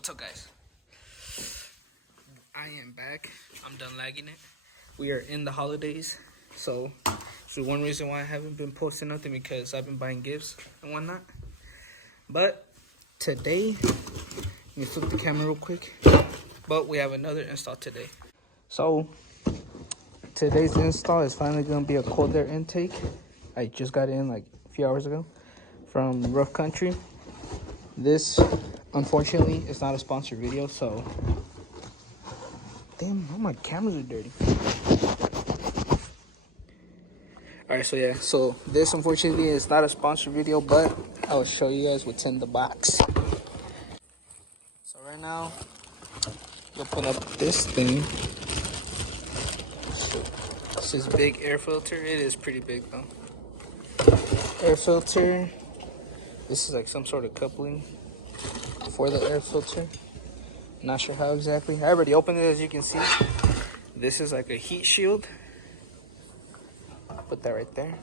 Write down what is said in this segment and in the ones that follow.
What's up, guys? I am back. I'm done lagging it. We are in the holidays, so one reason why I haven't been posting nothing, because I've been buying gifts and whatnot. But today, let me flip the camera real quick. But we have another install today. So today's install is finally gonna be a cold air intake. I just got it in like a few hours ago from Rough Country. This, unfortunately, is not a sponsored video, so damn, all my cameras are dirty. Alright, so this unfortunately is not a sponsored video, but I'll show you guys what's in the box. So right now, open up this thing. This is big air filter. It is pretty big though. Air filter. This is like some sort of coupling for the air filter. Not sure how exactly. I already opened it, as you can see. This is like a heat shield. Put that right there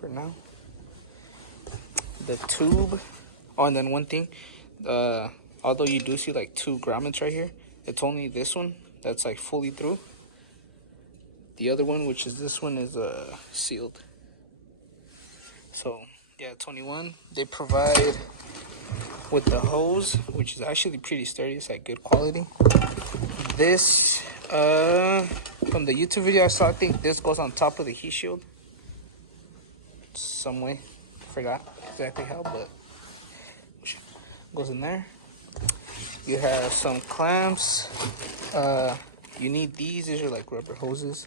for now. The tube. Oh, and then one thing. Although you do see like 2 grommets right here, it's only this one that's like fully through. The other one, which is this one, is sealed. So yeah, 21. They provide with the hose, which is actually pretty sturdy. It's like good quality. This from the YouTube video I saw, I think this goes on top of the heat shield some way. Forgot exactly how, but goes in there. You have some clamps. You need these. These are like rubber hoses.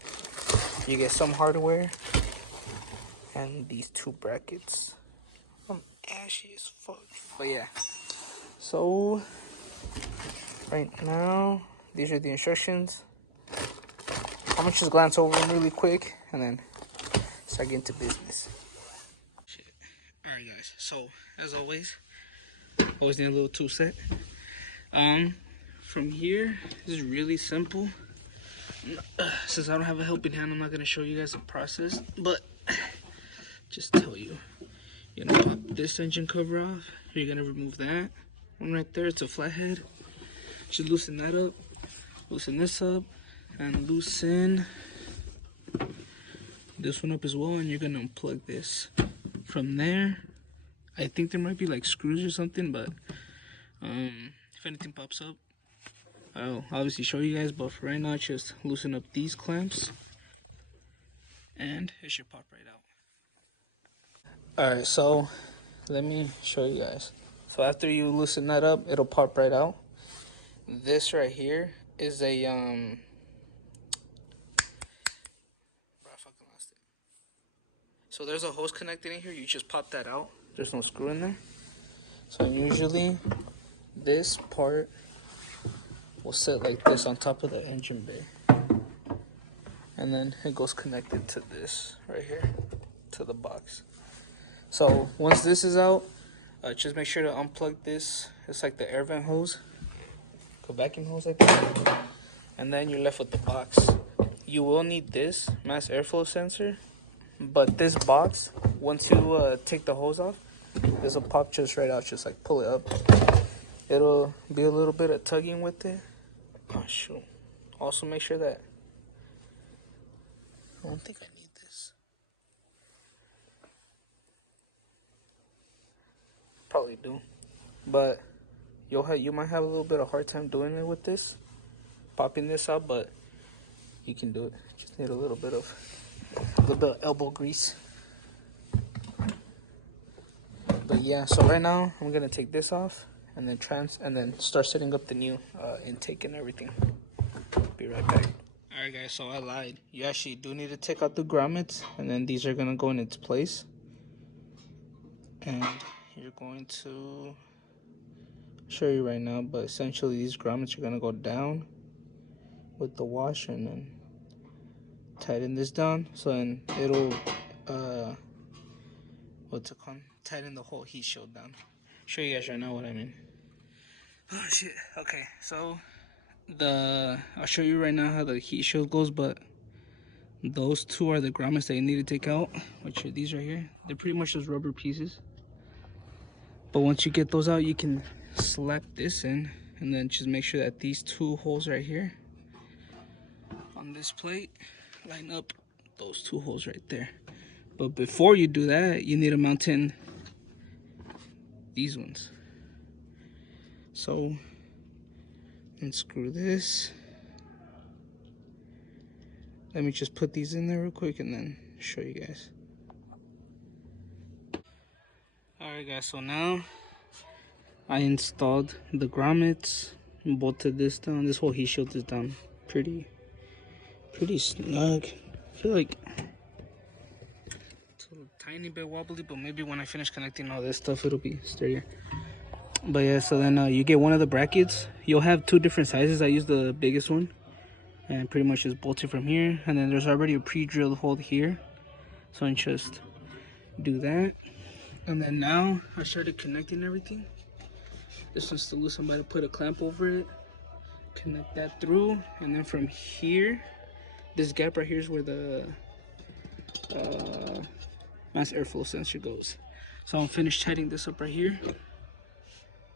You get some hardware and these 2 brackets. I'm ashy as fuck. But yeah, so right now these are the instructions. I'm gonna just glance over them really quick and then start getting to business. Shit. Alright guys, so as always need a little tool set. From here, this is really simple. Since I don't have a helping hand, I'm not gonna show you guys the process, but just tell you, you're gonna pop this engine cover off. You're gonna remove that one right there. It's a flathead. Just loosen that up, loosen this up, and loosen this one up as well. And you're gonna unplug this. From there, I think there might be like screws or something, but if anything pops up, I'll obviously show you guys. But for right now, just loosen up these clamps and it should pop right out. Alright, so let me show you guys. So after you loosen that up, it'll pop right out. This right here is a bro, I fucking lost it. So there's a hose connected in here. You just pop that out. There's no screw in there. So usually this part will sit like this on top of the engine bay, and then it goes connected to this right here, to the box. So once this is out, just make sure to unplug this. It's like the air vent hose, a vacuum hose, I think. And then you're left with the box. You will need this mass airflow sensor, but this box, once you take the hose off, this will pop just right out. Just like pull it up. It'll be a little bit of tugging with it. Oh shoot. Also make sure that, I don't think I need this. Probably do. But you might have a little bit of hard time doing it with this. Popping this out, but you can do it. Just need a little bit of elbow grease. But yeah, so right now I'm gonna take this off and then start setting up the new intake and everything. Be right back. Alright guys, so I lied. You actually do need to take out the grommets, and then these are gonna go in its place. And you're going to show you right now, but essentially these grommets are gonna go down with the washer, and then tighten this down, so then it'll tighten the whole heat shield down. Show you guys right now what I mean. Oh shit. Okay, so I'll show you right now how the heat shield goes, but those 2 are the grommets that you need to take out, which are these right here. They're pretty much just rubber pieces. But once you get those out, you can slap this in and then just make sure that these two holes right here on this plate line up those two holes right there. But before you do that, you need to mount in these ones. So unscrew this. Let me just put these in there real quick and then show you guys. Alright guys, so now I installed the grommets, bolted this down. This whole heat shield is down pretty snug. I feel like it's a tiny bit wobbly, but maybe when I finish connecting all this stuff, it'll be sturdier. But yeah, so then you get one of the brackets. You'll have two different sizes. I use the biggest one, and pretty much just bolt it from here. And then there's already a pre-drilled hole here, so I just do that. And then now I started connecting everything. This one's still loose. I'm about to put a clamp over it, connect that through, and then from here, this gap right here is where the mass airflow sensor goes. So I'll finish tightening this up right here,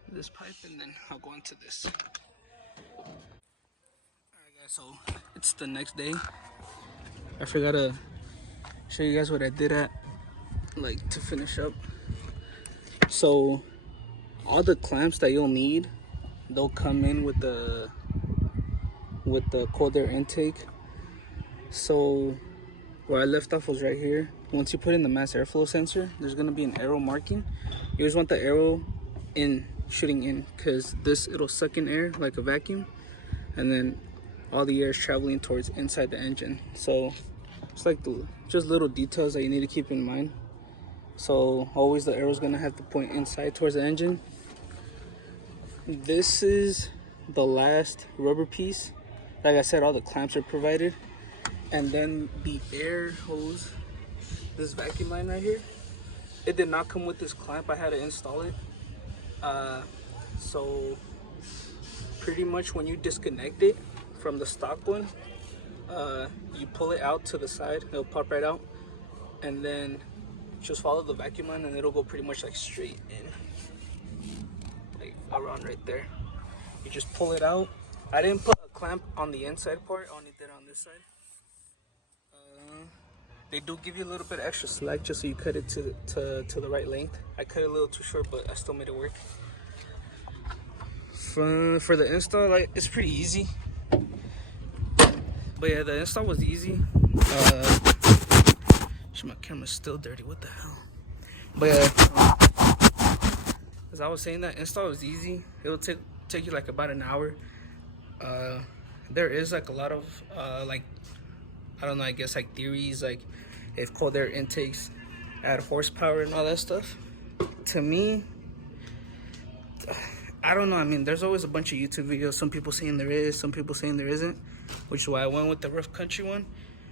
this pipe, and then I'll go into this. Alright guys, so it's the next day. I forgot to show you guys what I did to finish up. So all the clamps that you'll need, they'll come in with the cold air intake. So where I left off was right here. Once you put in the mass airflow sensor, there's gonna be an arrow marking. You always want the arrow in, shooting in, because it'll suck in air like a vacuum, and then all the air is traveling towards inside the engine. So it's like just little details that you need to keep in mind. So always the arrow's gonna have to point inside towards the engine. This is the last rubber piece. Like I said, all the clamps are provided. And then the air hose, this vacuum line right here, it did not come with this clamp. I had to install it. So pretty much when you disconnect it from the stock one, you pull it out to the side, it'll pop right out, and then just follow the vacuum line and it'll go pretty much like straight in, like around right there. You just pull it out. I didn't put a clamp on the inside part, I only did on this side. They do give you a little bit of extra slack just so you cut it to the right length. I cut it a little too short, but I still made it work. For the install, like, it's pretty easy. But yeah, the install was easy. My camera's still dirty, what the hell? But yeah, as I was saying, that install was easy. It'll take you like about an hour. There is like a lot of like, I don't know, I guess like theories, like if cold air intakes add horsepower and all that stuff. To me, I don't know. I mean, there's always a bunch of YouTube videos. Some people saying there is, some people saying there isn't, which is why I went with the Rough Country one,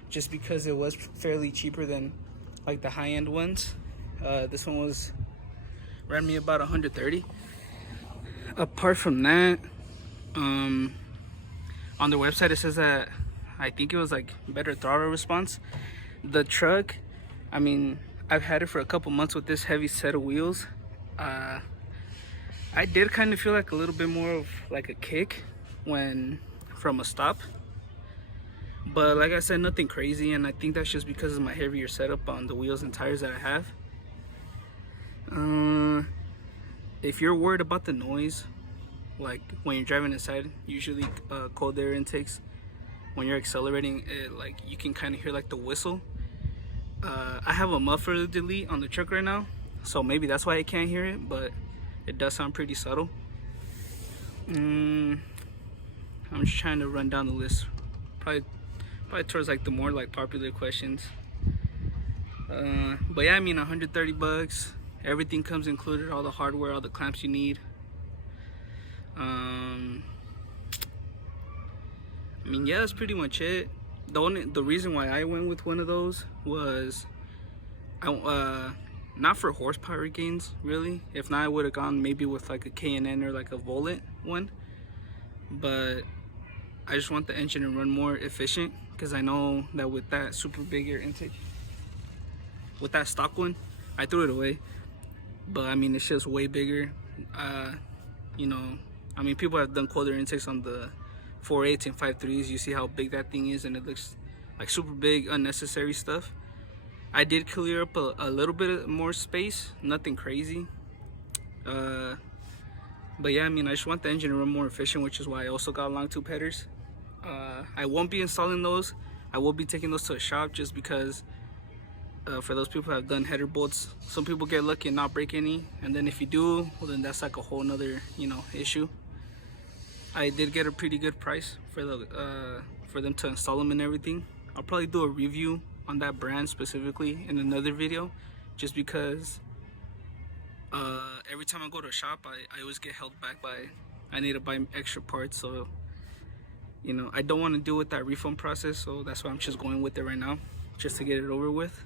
just because it was fairly cheaper than like the high-end ones. This one ran me about 130. Apart from that, on their website it says that I think it was like better throttle response. The truck, I mean, I've had it for a couple months with this heavy set of wheels. I did kind of feel like a little bit more of like a kick from a stop, but like I said, nothing crazy, and I think that's just because of my heavier setup on the wheels and tires that I have. If you're worried about the noise, like when you're driving inside, usually cold air intakes, when you're accelerating it, like you can kind of hear like the whistle. I have a muffler delete on the truck right now, so maybe that's why I can't hear it, but it does sound pretty subtle. I'm just trying to run down the list, probably towards like the more like popular questions. But yeah, I mean, $130, everything comes included, all the hardware, all the clamps you need. I mean, yeah, that's pretty much it. The reason why I went with one of those was not for horsepower gains, really. If not, I would have gone maybe with like a K&N or like a Volant one. But I just want the engine to run more efficient, because I know that with that super big air intake, with that stock one, I threw it away. But I mean, it's just way bigger. You know, I mean, people have done cold air intakes on the 4.8s and 5.3s. You see how big that thing is, and it looks like super big, unnecessary stuff. I did clear up a little bit more space, nothing crazy. But yeah, I mean, I just want the engine to run more efficient, which is why I also got long tube headers. I won't be installing those. I will be taking those to a shop just because for those people who have done header bolts, some people get lucky and not break any, and then if you do, well, then that's like a whole nother, you know, issue. I did get a pretty good price for them to install them and everything. I'll probably do a review on that brand specifically in another video, just because every time I go to a shop, I always get held back by I need to buy extra parts. So, you know, I don't want to deal with that refund process, so that's why I'm just going with it right now, just to get it over with.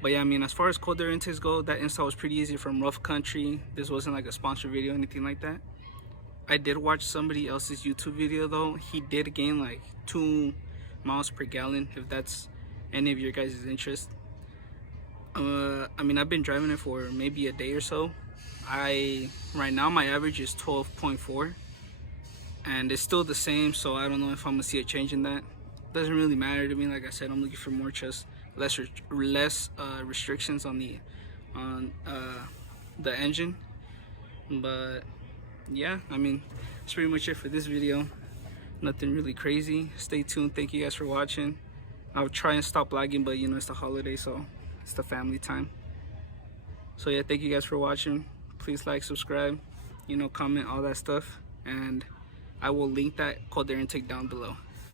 But yeah, I mean, as far as cold air intakes go, that install was pretty easy from Rough Country. This wasn't like a sponsored video or anything like that. I did watch somebody else's YouTube video though. He did gain like 2 miles per gallon, if that's any of your guys' interest. I mean, I've been driving it for maybe a day or so. Right now my average is 12.4, and it's still the same, so I don't know if I'm gonna see a change in that. Doesn't really matter to me. Like I said, I'm looking for more, just less restrictions on the engine. But yeah, I mean, that's pretty much it for this video. Nothing really crazy. Stay tuned. Thank you guys for watching. I'll try and stop lagging, but you know, it's the holiday, so it's the family time. So yeah, thank you guys for watching. Please like, subscribe, you know, comment, all that stuff, and I will link that cold air intake down below.